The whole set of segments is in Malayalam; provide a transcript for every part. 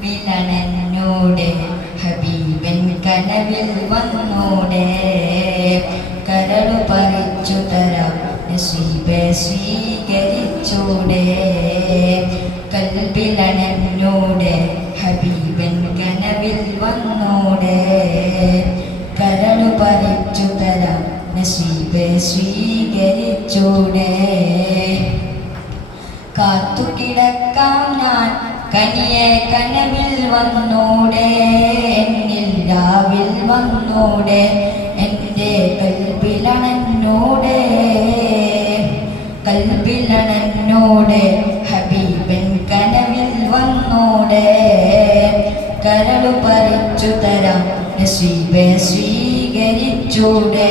കൽവിലണന്നോടെ ഹബീബൻ കനവിൽ വന്നോടെ. കരളു പറിച്ചു തരാം നസീബെ സ്വീകരിച്ചൂടെ. കൽവിലണന്നോടെ ഹബീബൻ കനവിൽ വന്നോടെ. കരളു പറിച്ചു തരാം നസീബെ സ്വീകരിച്ചൂടെ. കാത്തു കിടക്കാം ഞാൻ കനിയെ കനവിൽ വന്നൂടെ എന്നിൽ രാവിൽ വന്നൂടെ എന്റെ കൽപ്പിലണന്നൂടെ കൽപ്പിലണന്നൂടെ ഹബീബൻ കനവിൽ വന്നൂടെ. കരളു പറിച്ചു തരാം നസീബെ സ്വീകരിച്ചൂടെ.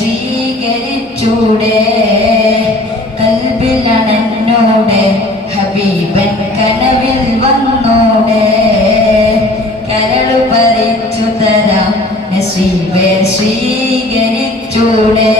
സ്വീകരിച്ചൂടെ. കൽബിലണന്നോടെ ഹബീബൻ കനവിൽ വന്നോടെ. കരളു പറിച്ചു തരാം. നസീബെ സ്വീകരിച്ചൂടെ.